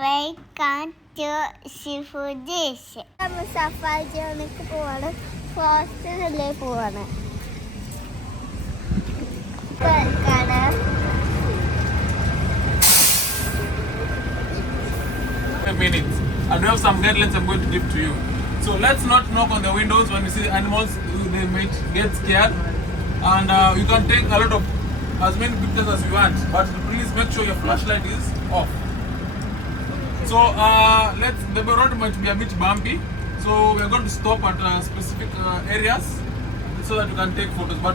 Welcome to Seafood Dish. നമ്മൾ safari ജേണിക്ക് പോവാണ്. ഫോറസ്റ്റിലല്ലേ പോവാണ്. Minutes. And we have some guidelines I'm going to give to you. So let's not knock on the windows when you see animals. They might get scared, and you can take a lot of as many pictures as you want, but please make sure your flashlight is off. So the road might be a bit bumpy, so we are going to stop at specific areas so that you can take photos. But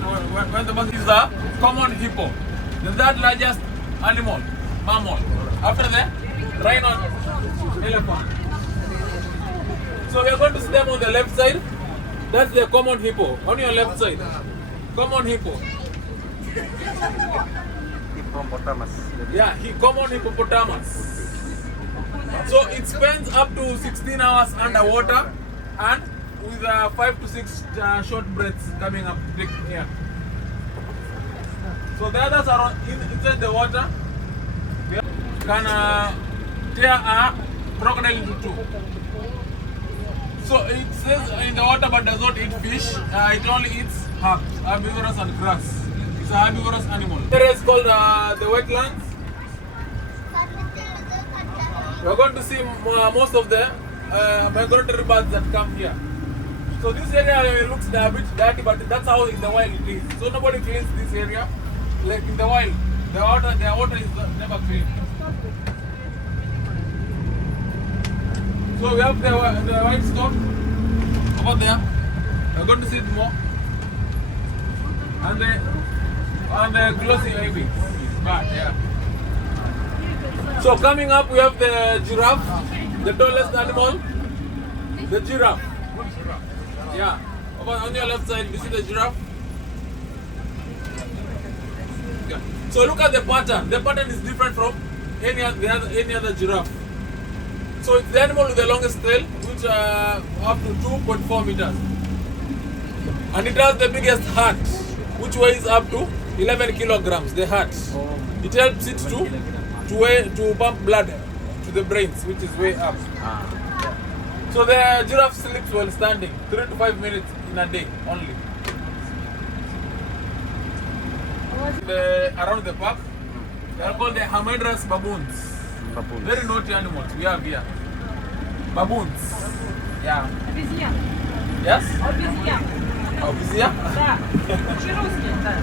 when the bus is a common hippo, the third largest animal, mammal. After that, rhino, elephant. So we are going to see them on the left side. That's the common hippo. On your left side, common hippo. Hippopotamus. Yeah, common hippopotamus. So it spends up to 16 hours underwater and with 5 to 6 short breaths coming up here. So the others are inside the water. We can tear a crocodile into two. So it says in the water but does not eat fish. It only eats herbivorous and grass. It's a herbivorous animal. Here is called the wetlands. We are going to see most of the migratory birds that come here. So this area looks a bit dirty, but that's how in the wild it is. So nobody cleans this area. Like in the wild, the water is never clean. So we have the white stock over there. We are going to see it more. And the glossy ibis. But yeah. So coming up, we have the giraffe, the tallest animal, the giraffe. Yeah. Over on your left side, you see the giraffe. Yeah. So look at the pattern. The pattern is different from any other giraffe. So it's the animal with the longest tail, which up to 2.4 meters, and it has the biggest heart, which weighs up to 11 kilograms. The heart. It helps it to pump blood to the brains, which is way up. So the giraffe sleeps while standing, 3 to 5 minutes in a day only. Around the park, they are called the Hamadryas baboons. Very naughty animals we have here. Baboons. Yeah. Обезьян. Yes? Обезьян. Obviously. Да. Очень русские, да.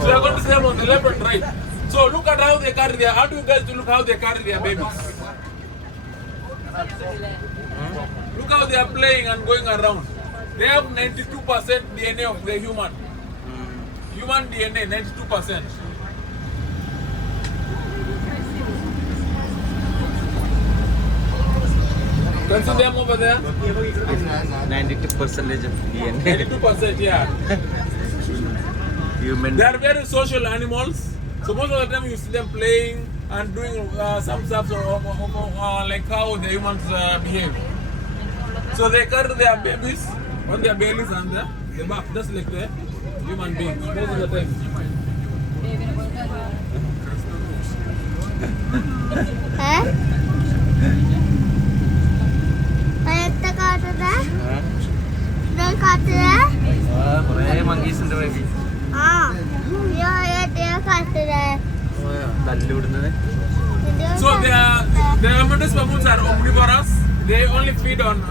So you are going to see them on the left and right. So look at how they carry their. How do you guys look how they carry their babies? Look how they are playing and going around. They have 92% DNA of the human. Human DNA, 92%. Can you see them over there? 92% of DNA. 92%, yeah. Human. They are very social animals. So most of the time you see them playing and doing some stuff like how the humans behave. So they carry their babies on their bellies and the back, just like the human beings most of the time. monkeys in the baby. So the Hamadryas baboons are omnivorous. They only feed on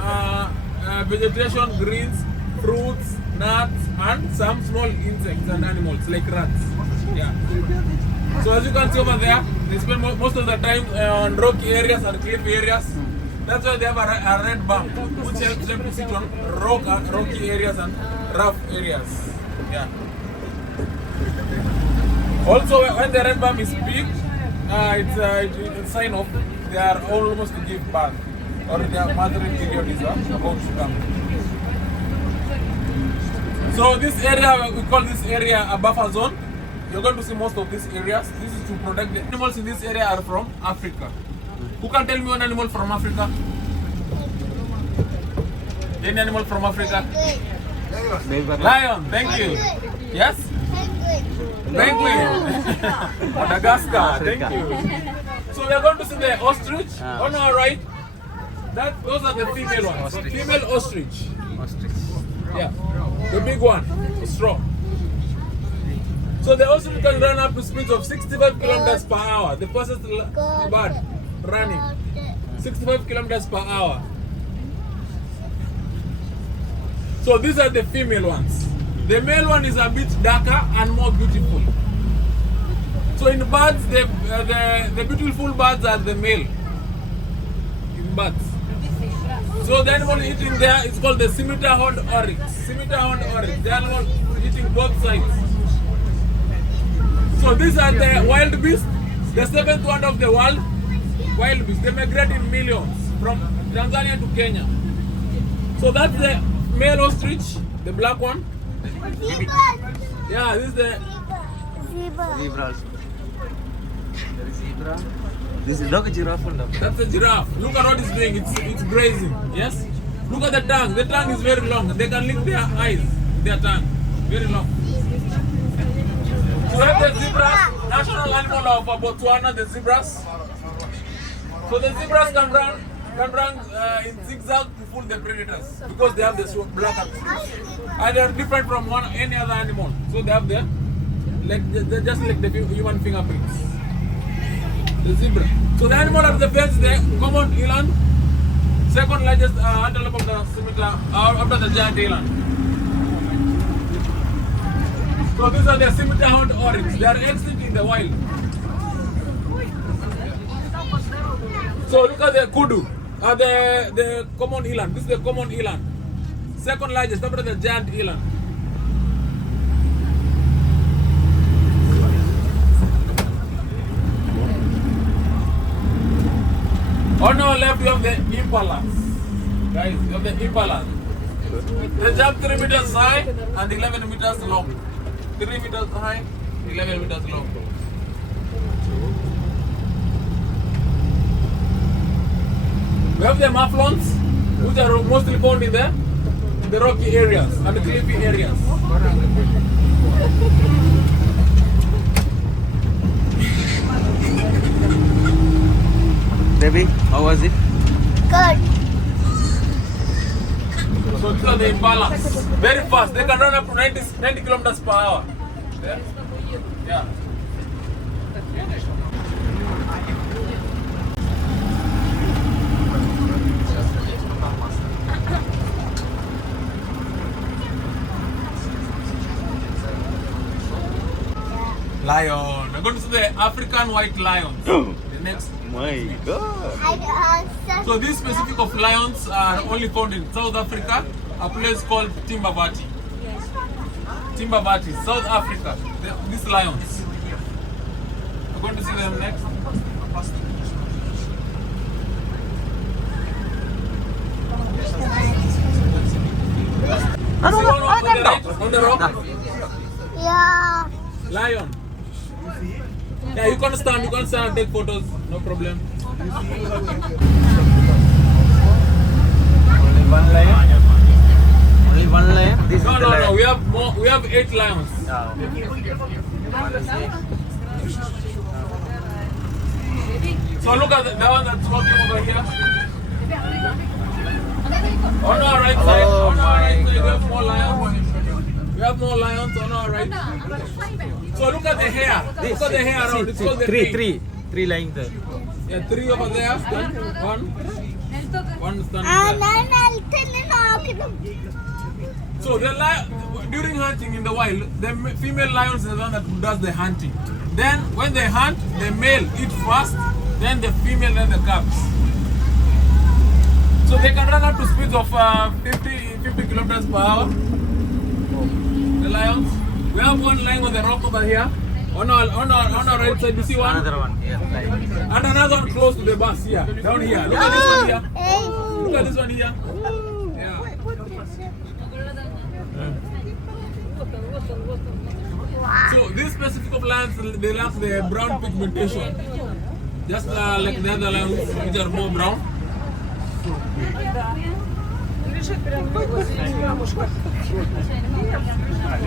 vegetation, greens, fruits, nuts, and some small insects and animals like rats. Yeah. So as you can see over there, they spend most of the time on rocky areas and cliff areas. That's why they have a red bump, which helps them to sit on rocky areas and rough areas. Yeah. Also, when the red bump is big, it's a sign of they are almost to give birth, or their mothering period is about to come. So this area, we call this area a buffer zone. You're going to see most of these areas. This is to protect the animals in this area are from Africa. Who can tell me one animal from Africa? Any animal from Africa? Lion, thank you. Yes? Penguin. Madagascar, thank you. So we are going to see see the ostrich Ah. on our right? Those are the female ones. Ostrich. Female ostrich. Ostrich. Yeah, the big one, the strong. So the ostrich can run up to speeds of 65 kilometers per hour. The fastest bird running 65 kilometers per hour. So these are the female ones. The male one is a bit darker and more beautiful. So in birds, the beautiful birds are the male. In birds. So the animal eating there is called the scimitar horned oryx. Scimitar horned oryx. The animal eating both sides. So these are the wild beasts, the seventh one of the world. Wild beasts. They migrate in millions from Tanzania to Kenya. So that's the male ostrich, the black one. Yeah, this is the Zebra. Zebra also. There is zebra. This is dog giraffe. that's the giraffe. Look at what it's doing. It's grazing. Yes. Look at the tongue. The tongue is very long. They can lick their eyes, their tongue, very long. So we have the zebras, national animal of Botswana, the zebras. So the zebras can run in zigzag to fool the predators because they have this black and they are different from any other animal. So they have the they just like the human fingerprints. The zebra. So the animal at the base, the common eland, second largest antelope of the scimitar after the giant eland. So these are the scimitar horned oryx. They are extinct in the wild. So look at the kudu, the common eland. This is the common eland, second largest after the giant eland. On our left, we have the impalas. Guys, we have the impalas. They jump 3 meters high and 11 meters long. 3 meters high, 11 meters long. We have the mufflons, which are mostly found in the rocky areas and the cliffy areas. Baby, how was it? Good. So these are the impalas. Very fast. They can run up to 90 kilometers per hour. Yeah. Lion. We're going to see the African white lions. The next. My God. So these specific of lions are only found in South Africa, a place called Timbavati. Timbavati, South Africa. These lions. We're going to see them next. See one on the right, on the rock. Yeah. Lion. Yeah, you can stand and take photos, no problem. Only one lion. Only one lion. This No, is the no, lion. no. We have more. We have 8 lions. Ah, okay. So look at the one that's walking over here. On our right side, Oh on our right my side, we God. have more lions. We have more lions on our right. So look at the hair. Look at the hair around. It's called the mane. Three lying there. Yeah, 3 over there. One standing there. So during hunting in the wild, the female lion is the one that does the hunting. Then when they hunt, the male eat first, then the female, then the cubs. So they can run up to speeds of 50 kilometers per hour. The lions. We have one lying on the rock over here. On our right side, you see one? Another one here. Lying. And another one close to the bus here. Down here. Look at this one here. Look at this one here. Yeah. So these specific of lions, they lack the brown pigmentation. Just like the other lions, which are more brown.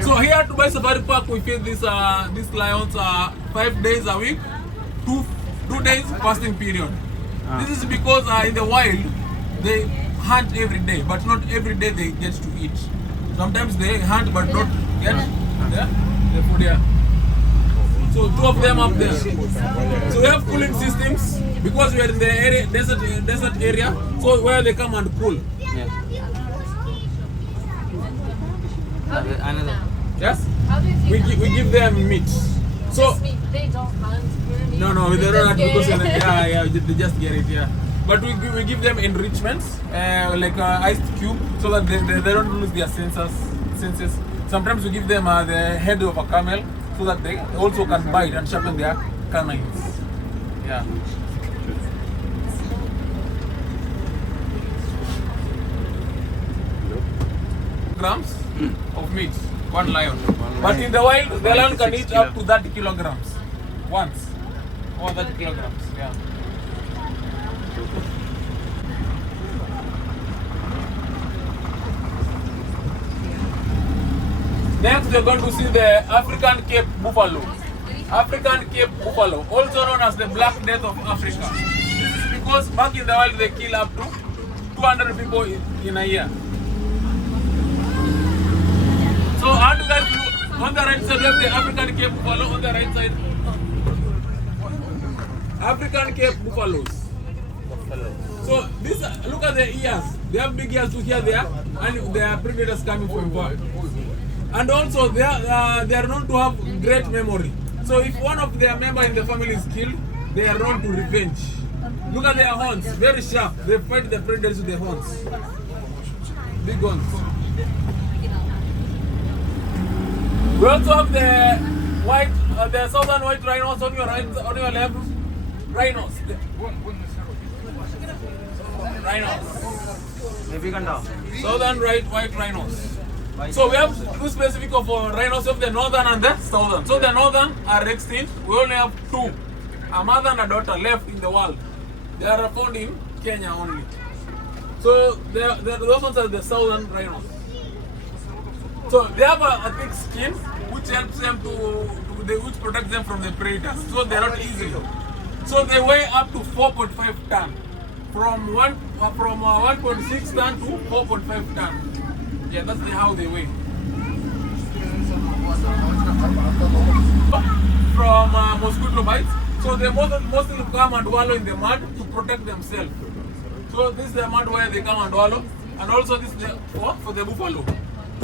So here at Dubai Safari Park, we feed these lions 5 days a week, 2 days fasting period. This is because in the wild they hunt every day, but not every day they get to eat. Sometimes they hunt but not get the food here. So 2 of them up there. So we have cooling systems because we are in the area, desert area. So where they come and cool. Yeah. Another. Yes. How do you We think we give them meat. So they don't hunt? no, they don't have because they just get it. Yeah. But we give them enrichments like iced cube so that they don't lose their senses. Sometimes we give them the head of a camel so that they also can bite and sharpen their canines. Yeah. Grams of meat, 1 lion. But in the wild, the lion can eat up to 30 kilograms once. Or 30 kilograms, yeah. Next, we're going to see the African Cape Buffalo. African Cape Buffalo, also known as the Black Death of Africa. This is because back in the wild they kill up to 200 people in a year. So, how do you guys look? On the right side, you have the African Cape Buffalo. On the right side, African Cape Buffaloes. So, this look at the ears. They have big ears to here, there, and there are predators coming from far. And also, they are known to have great memory. So, if one of their members in the family is killed, they are known to revenge. Look at their horns, very sharp. They fight the predators with their horns. Big horns. We also have the southern white rhinos on your right, on your left. Rhinos. Rhinos. Southern white rhinos. So we have 2 specific of rhinos of the northern and the southern. So the northern are extinct. We only have 2, a mother and a daughter left in the world. They are found in Kenya only. So those ones are the southern rhinos. So they have a thick skin which helps them which protects them from the predators. So they're not easy. So they weigh up to 4.5 ton, from 1.6 ton to 4.5 ton. Yeah, that's how they weigh. From mosquito bites. So they mostly come and wallow in the mud to protect themselves. So this is the mud where they come and wallow, and also this is for the buffalo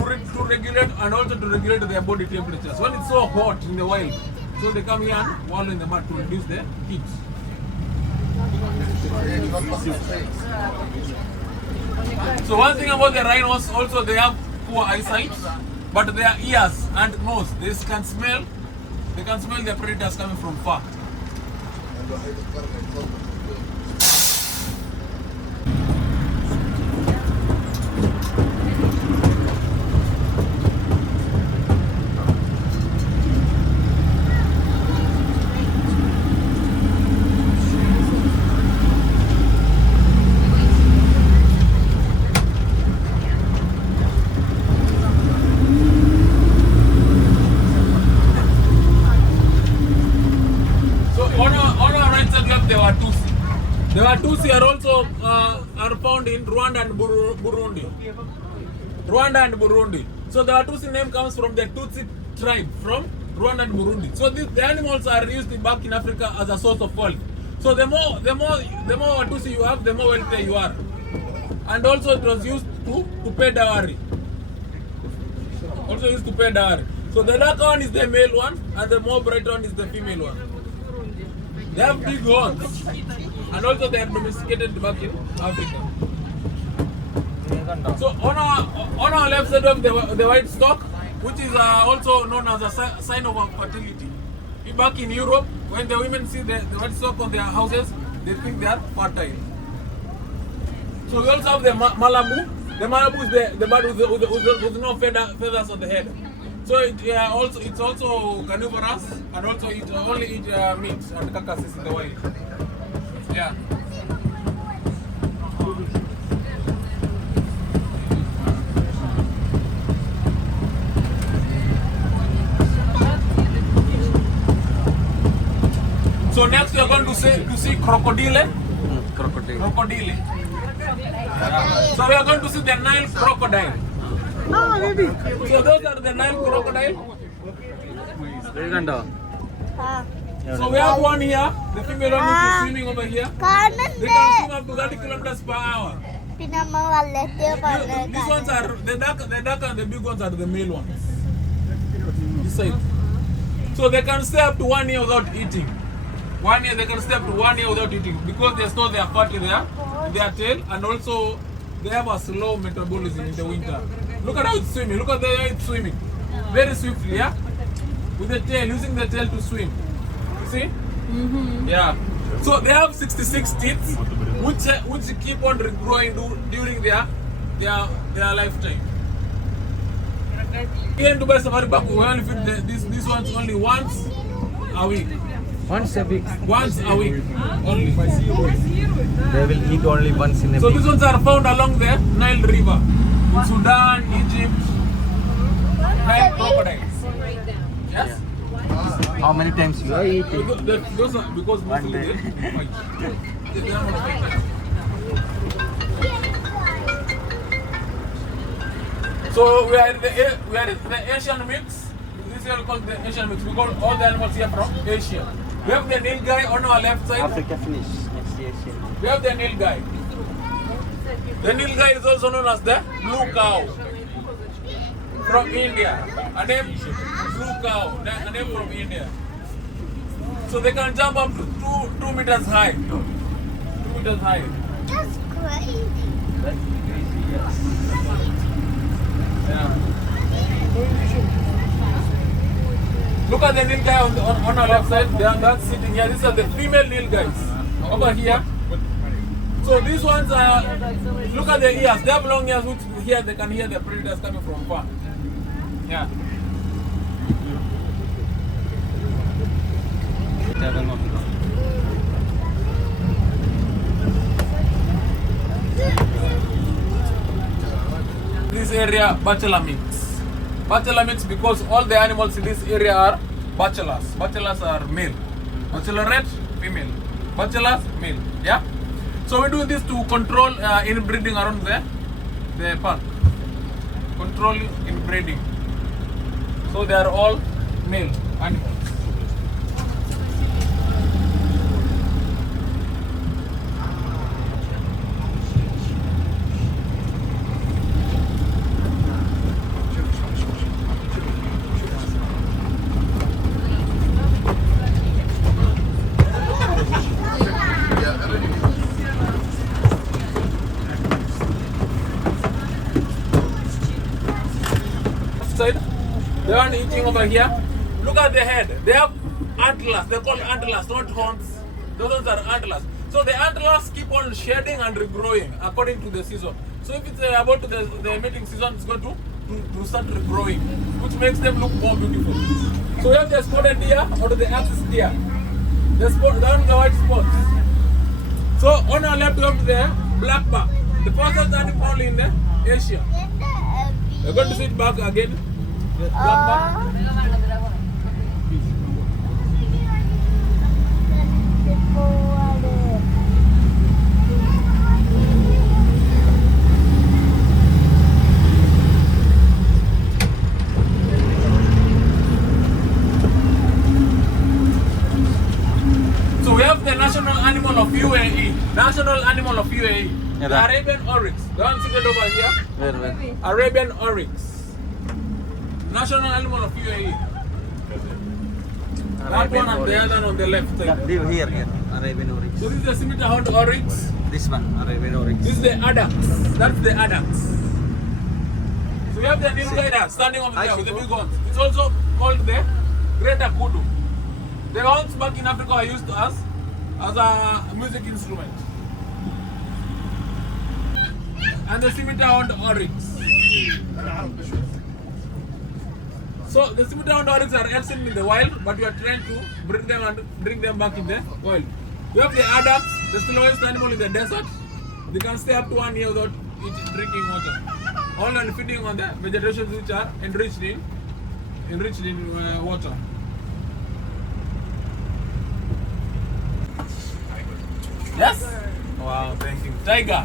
to regulate and also to regulate their body temperatures. When it's so hot in the wild, so they come here and wallow in the mud to reduce the heat. So one thing about the rhinos, also they have poor eyesight, but their ears and nose, they can smell the predators coming from far. The Watusi are also are found in Rwanda and Burundi. So the Watusi name comes from the Tutsi tribe from Rwanda and Burundi. So the animals are used back in Africa as a source of wealth. So the more Watusi you have, the more wealthy you are. And also it was used to pay dowry. So the darker one is the male one, and the more bright one is the female one. They have big horns, and also they are domesticated back in Africa. So on our left side of the white stock, which is also known as a sign of fertility. Back in Europe, when the women see the white stock on their houses, they think they are fertile. So we also have the Malabu. The Malabu is the bird with no feathers on the head. So it's also carnivorous, and also it only eat meat and carcasses in the wild. Yeah. So So next we are going to see crocodile. Crocodile. Crocodile. So we are going to see the Nile crocodile. So those are the Nile crocodile. Ah. So we have one here. The female one is swimming over here. Kanan They can swim up to 30 kilometers per hour. Pinamawalet These ones are the dark and the big ones are the male ones. This side. So they can stay up to 1 year without eating. 1 year they can stay up to 1 year without eating because they store their fat in their tail, and also they have a slow metabolism in the winter. Look at how it's swimming. Look at the way it's swimming. Very swiftly, yeah? With the tail, using the tail to swim. You see? Yeah. So they have 66 teeth, which keep on regrowing during their lifetime. Here in Dubai Safari Park, we only feed these ones only once a week. Once a week. Once a week only. They will eat only once in a So week. these ones are found along the Nile River in Sudan, Egypt. Nile crocodiles. Yes? How many times you are eating? Those are because One mostly day. they fight. They are not fighters. So we are in the Asian mix. This is called the Asian mix. We got all the animals here from Asia. We have the Nile guy on our left side. Africa finish. Next year. We have the Nile guy. The Nile guy is also known as the blue cow from India. A name blue cow, a name from India. So they can jump up to 2 meters high. 2 meters high. That's crazy. Yeah. Look at the Nile guy on our left side. They are not sitting here. These are the female Nile guys over here. So these ones are, look at the ears. They have long ears, which here they can hear the predators coming from far. Yeah. This area, bachelor mix. Bachelor mix because all the animals in this area are bachelors. Bachelors are male. Bachelorette, female. Bachelors, male. Yeah? So we do this to control inbreeding around the park. Control inbreeding. So they are all male animals. Side. They aren't eating over here. Look at the head. They have antlers. They're called antlers, not horns. Those ones are antlers. So the antlers keep on shedding and regrowing according to the season. So if it's about the mating season, it's going to start regrowing, which makes them look more beautiful. So we have the spotted deer or the axis deer. The one with the white spots. So on our left we have the black buck. The fastest animal in the Asia. We're going to see it back again. The black buck. So we have the national animal of UAE. National animal of UAE. Yeah, The that- Arabian oryx. The one seated over here. Where? Arabian oryx. National animal of UAE. That one and the other on the left side. Here. Arabian oryx. So this is the scimitar horned oryx. This one, Arabian oryx. This is the addax. That's the addax. So we have the Nilgaida standing over there with the big horns. It's also called the greater kudu. The horns back in Africa are used as a music instrument. And the scimitar horned oryx. So the scimitar horned oryx are extinct in the wild, but we are trying to bring them back in the wild. We have the addax, the slowest animal in the desert. They can stay up to 1 year without drinking water. Only feeding on the vegetation which are enriched in water. Yes? Wow, thank you. Tiger.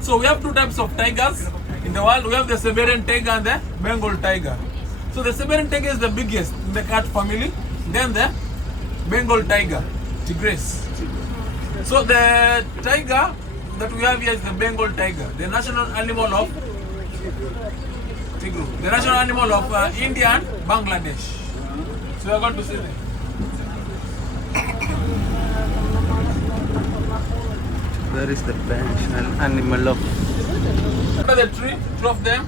So we have two types of tigers in the world. We have the Siberian tiger and the Bengal tiger. So the Siberian tiger is the biggest in the cat family. Then the Bengal tiger, tigress. So the tiger that we have here is the Bengal tiger, the national animal of Tigru, the national animal of India and Bangladesh. So we are going to see them. Where is the national animal of? Under the tree, two of them.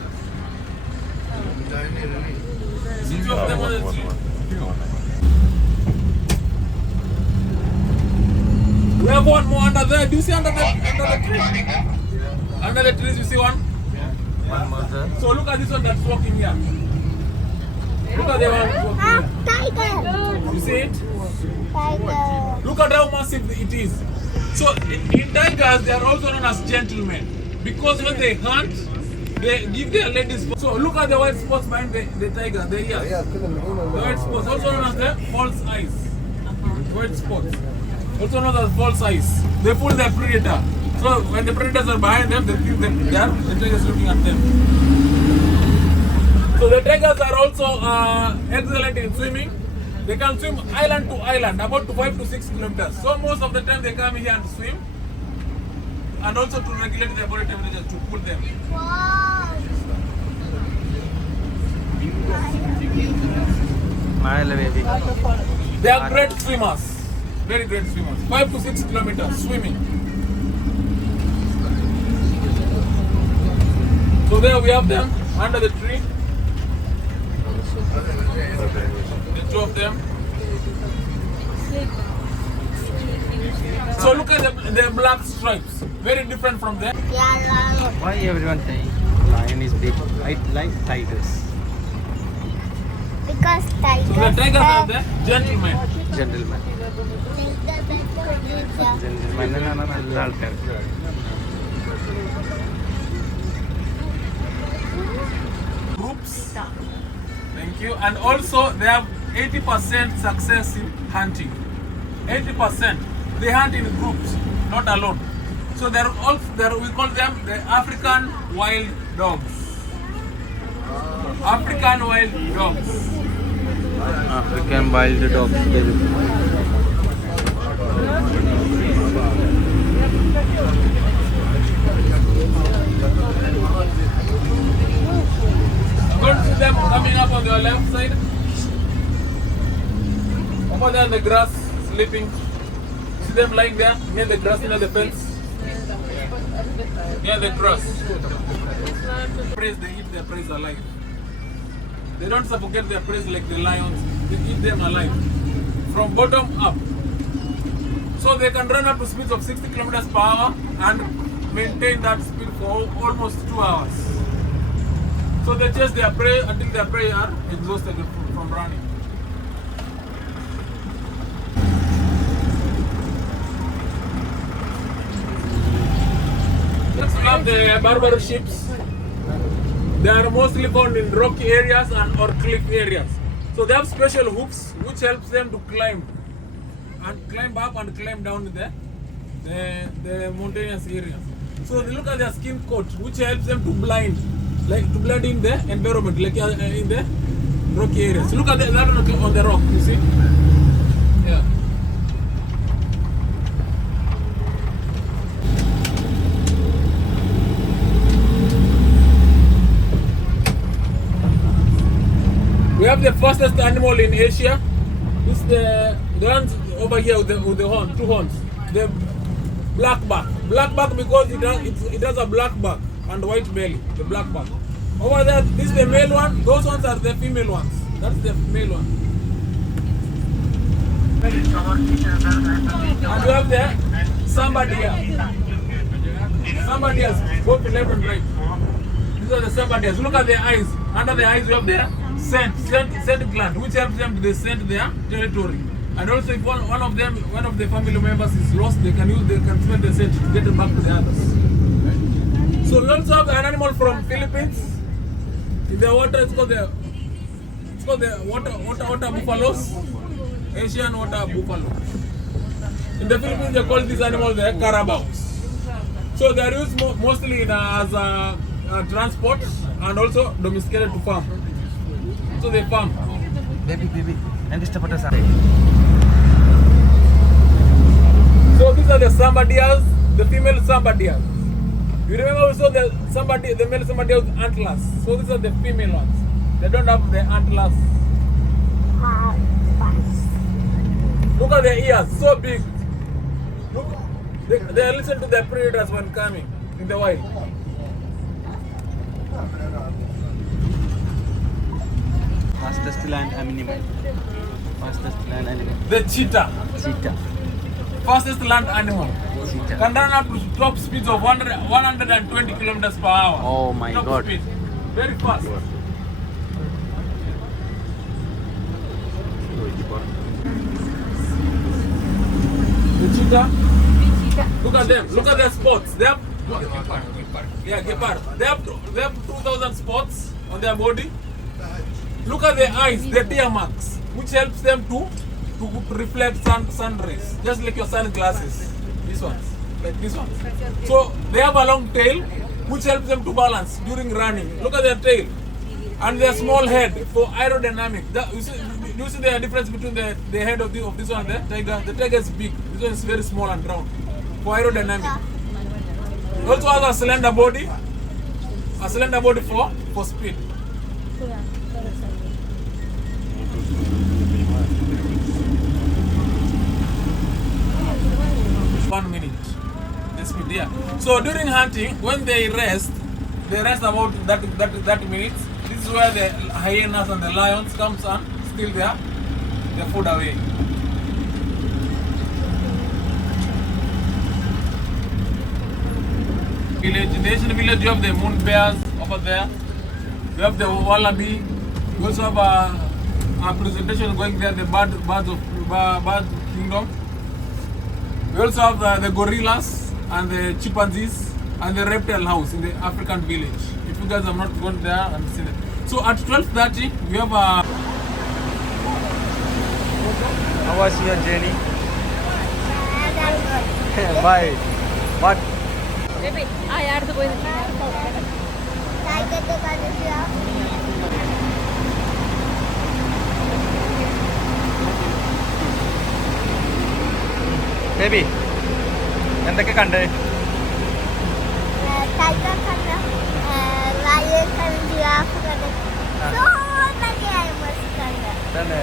See two of them on the tree. We have one more under there. Do you see under the tree? Under the trees, you see one? One mother. So look at this one that's walking here. Look at the one that's walking here. Tiger. You see it? Tiger. Look at how massive it is. So in tigers, they are also known as gentlemen because when they hunt, they give their ladies. So look at the white spots behind the tiger. The ears. The white spots, also known as the false eyes. White spots, also known as false eyes. They pull their predator. So when the predators are behind them, they think that the tigers looking at them. So the tigers are also excellent in swimming. They can swim island to island, about 5 to 6 kilometers. So most of the time they come here and swim, and also to regulate their body temperature to cool them. Wow. Smile, baby. They are great swimmers, very great swimmers. 5 to 6 kilometers swimming. So there we have them under the tree. The two of them. So look at the black stripes, very different from them. Yellow. Why everyone saying lion is big? I like tigers. Because So the tigers tigers are the gentlemen. Gentlemen. Gentlemen എന്നാണ് നല്ല ആൾക്കാർ. Groups. Thank you. And also they have 80% success in hunting. 80%. They hunt in groups, not alone. So they're also we call them the African wild dogs. African wild dogs. African wild dogs. baby. Go to them coming up on your left side. Over there in the grass, sleeping. See them lying there near the grass, near the fence. Near the grass. Prey, they eat their prey alive. They don't suffocate their prey like the lions. They eat them alive. From bottom up. So they can run up to speeds of 60 kilometers per hour and maintain that speed for almost 2 hours. So they chase their prey until their prey are exhausted from running. Next we have the Berber sheep. They are mostly found in rocky areas and or cliff areas. So they have special hooks which helps them to climb up and climb down the mountainous areas. So they look at their skin coat which helps them to blend in the environment, like in the rocky areas. Look at that on the rock, you see? Yeah. We have the fastest animal in Asia. It's the ones over here with the horn, 2 horns. The black buck. Black buck because it has a black back and white belly. The black buck. Over there, this is the male one. Those ones are the female ones. That's the male one. And you have the somebody here. Somebody else, both left and right. These are the somebody else. Look at the eyes. Under the eyes, you have the scent gland, which helps them to scent their territory. And also, if one of the family members is lost, they can smell the scent to get it back to the others. So we also have an animal from Philippines. In the water, it's called the water buffaloes, Asian water buffalo. In the Philippines, they call these animals the carabaos. So they are used mostly as transport and also domesticated to farm. So they farm. Baby. Nanti iഷ്ടപ്പെട്ട sir. So these are the samba deers, the female samba deers. You remember also the male samba deer with antlers. So these are the female ones. They don't have the antlers. Look at their ears, so big. Look, they listen to their predators when coming in the wild. Fastest land animal. The cheetah, Cheetah. fastest land animal, Cheetah. can run up to top speeds of 120 kilometers per hour. Oh my top God. Speed. Very fast. The cheetah, look at them. Look at their spots. They have guepard. They have 2,000 spots on their body. Look at their eyes, the tear marks, which helps them to reflect sun rays, just like your sunglasses. These ones, like this one. So they have a long tail, which helps them to balance during running. Look at their tail and their small head for aerodynamic. You see the difference between the head of this one and the tiger? The tiger is big. This one is very small and round for aerodynamic. Also has a slender body for speed. One minute. The speed, yeah. So during hunting, when they rest about that minutes. This is where the hyenas and the lions comes and steal their food away. Village. In the Asian village, you have the moon bears over there. You have the wallaby. You also have a presentation going there, the bird kingdom. We also have the gorillas and the chimpanzees and the reptile house in the African village. If you guys have not gone there and seen it. So at 12:30, we have a... How was your journey? Bye. What? Baby, അടുത്ത് പോയി Tiger to Canada. Baby. എന്തൊക്കെ കണ്ടേ? Tiger kanda, lion kanda, giraffe kanda. So many animals kanda. തന്നെ.